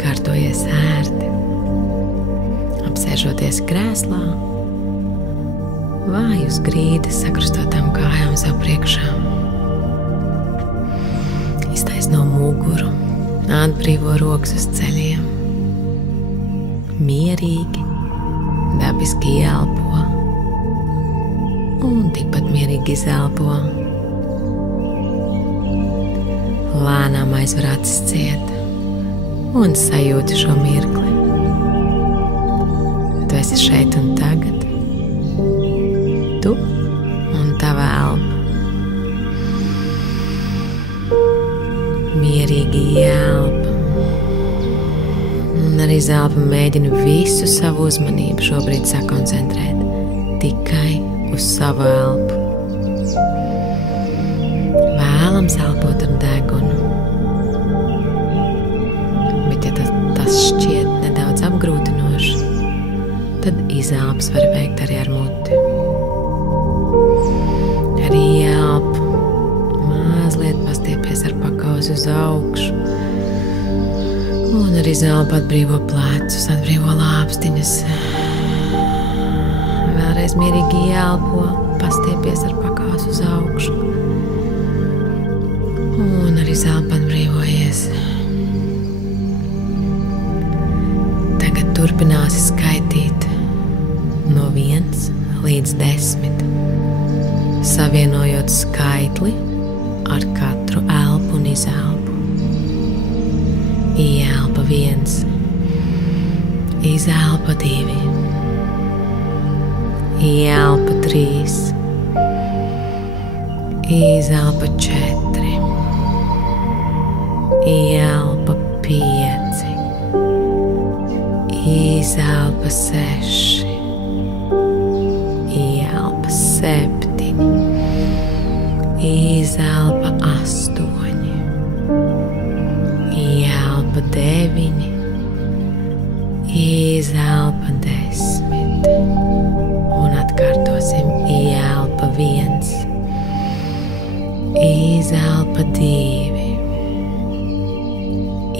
iekārtojies ērti, apsēžoties krēslā vai uz grīdas sakrustotām kājām sev priekšā. Iztaisno muguru, atbrīvo rokas uz ceļiem. Mierīgi, dabiski ieelpo un tikpat mierīgi izelpo. Lēnām aizver acis ciet un sajūti šo mirkli. Tu esi šeit un tagad, tu un tava elpa. Mierīgi ieelpa un ar izelpu mēģina visu savu uzmanību šobrīd sakoncentrēt tikai uz savu elpu. Vēlams elpot ar degunu, bet ja tas šķiet nedaudz apgrūtinoši, tad izelpas var veikt arī ar muti. Arī ieelpu, mazliet pastiepies ar pakauzi uz augšu, un ar izelpu atbrīvo plecus, atbrīvo lāpstiņas. Vēlreiz mierīgi ieelpo, pastiepies ar pakauzi uz augšu, un ar izelpu atbrīvojies. Tagad turpināsi skaitīt no 1 līdz 10, savienojot skaitli ar katru elpu un izelpu. Ieelpa 1, izelpa 2, ieelpa 3, izelpa 4, ieelpa 5, izelpa 6, ieelpa 7, izelpa 8, ielpa 9, izelpa 10, un atkārtosim ielpa 1, izelpa 2,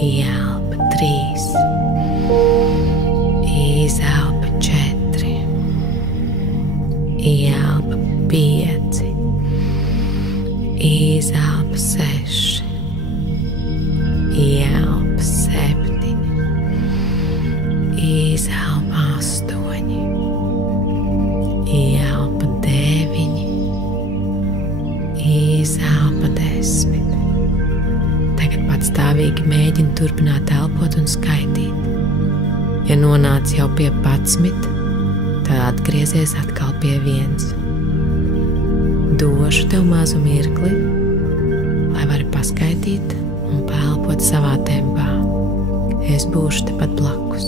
ielpa 3, izelpa 4, ielpa 5, izelpa 6, ielpa 7, izelpa 8, ielpa 9, izelpa 10. Tagad patstāvīgi mēģini turpināt elpot un skaitīt. Ja nonāc jau pie 11, tad atgriezies atkal pie 1. Došu tev mazu mirkli, lai vari paskaitīt un paelpot savā tempā. Es būšu tepat blakus.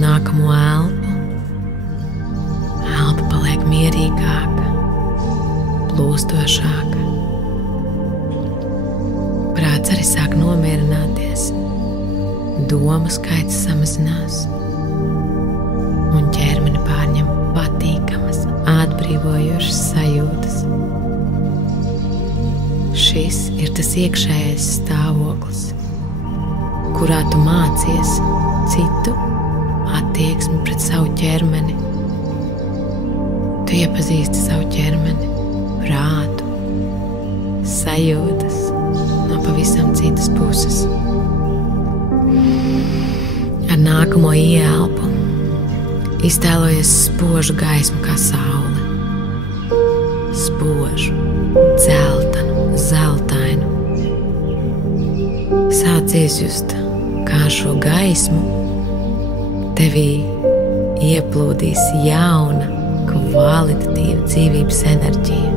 Nākamo elpu. Elpa paliek mierīgāka, plūstošāka. Prāts arī sāk nomierināties, domu skaits samazinās, un ķermeni pārņem patīkamas, atbrīvojošas sajūtas. Šis ir tas iekšējais stāvoklis, kurā tu mācies citu attieksmi pret savu ķermeni. Tu iepazīsti savu ķermeni, prātu, sajūtas no pavisam citas puses. Ar Ar nākamo ieelpu iztēlojies spožu gaismu kā saule. Spožu, dzeltenu, zeltainu. Sāc izjust, kā šo gaismu tevī ieplūdīs jauna, kvalitatīva dzīvības enerģija.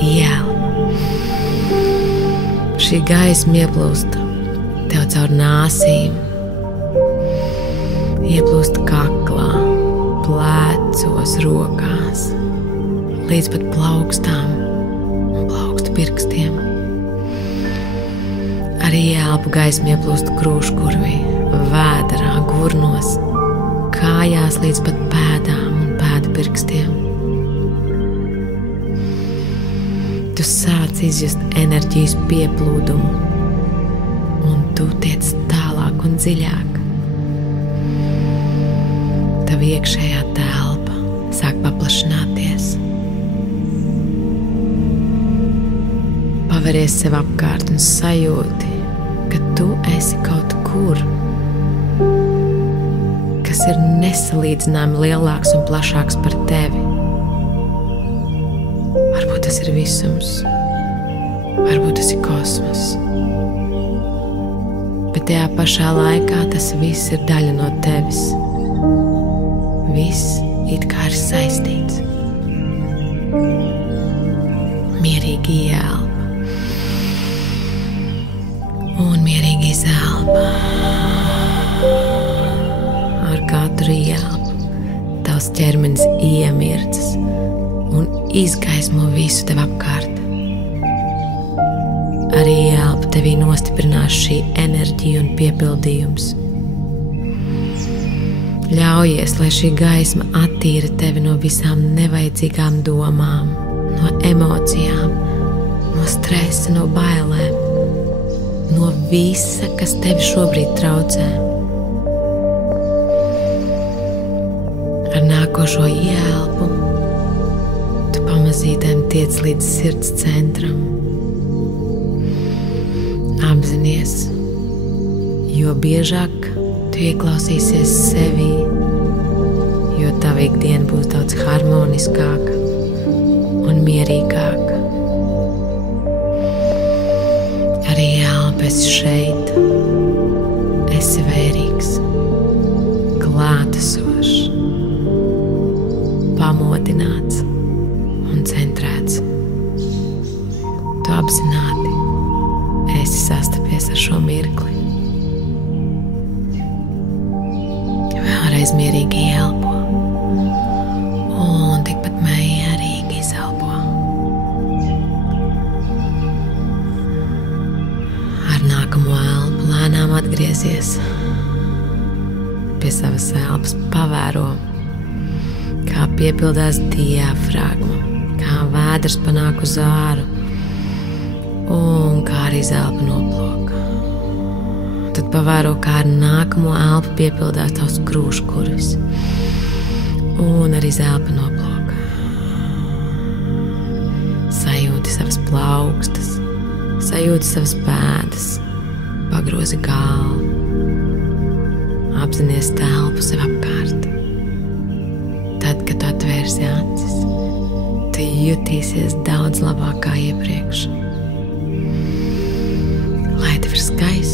Ieelpa. Šī gaisma ieplūst tev caur nāsīm, ieplūst kaklā, plecos, rokās, līdz pat plaukstām un plaukstu pirkstiem. Ar ieelpu gaisma ieplūst krūškurvī, vēderā, gurnos, kājās līdz pat pēdām un pēdu pirkstiem. Tu sāc izjust enerģijas pieplūdumu, un tu tiec tālāk un dziļāk. Tava iekšējā telpa sāk paplašināties. Paveries sev apkārt un sajūti, ka tu esi kaut kur, kas ir nesalīdzināmi lielāks un plašāks par tevi. Varbūt tas ir visums, varbūt tas ir kosmos. Bet tajā pašā laikā tas viss ir daļa no tevis. Viss it kā ir saistīts. Mierīgi ieelpa un mierīgi izelpa. Ar katru ieelpu tavs ķermenis iemirdzas un izgaismo visu tev apkārt. Arī ieelpa tevī nostiprinās šī enerģija un piepildījums. Ļaujies, lai šī gaisma attīra tevi no visām nevajadzīgām domām, no emocijām, no stresa, no bailēm, no visa, kas tevi šobrīd traucē. Ar nākošo ieelpu tu pamazītēm tiec līdz sirds centram. Apzinies, jo biežāk tu ieklausīsies sevī, jo tava ikdiena būs daudz harmoniskāka un mierīgāka. Arī ieelpa esi šeit, esi vērīgs, klātesošs, pamodināts un centrēts. Tu apzināti esi sastapies ar šo mirkli. Vēlreiz mierīgi ieelpo un tikpat mierīgi izelpo. Ar nākamo elpu lēnām atgriezies pie savas elpas, pavēro, kā piepildās diafragma, kā vēders panāk uz āru un kā arī zelpa noplok. Tad pavēro, kā ar nākamo elpu piepildās tavs krūškurvis un arī zelpa noplok. Sajūti savas plaukstas, sajūti savas pēdas, pagrozi galvu, apzinies telpu sev apkārt. Tad, kad tu atvērsi acis, tu jutīsies daudz labāk kā iepriekš. Lai tev ir skaists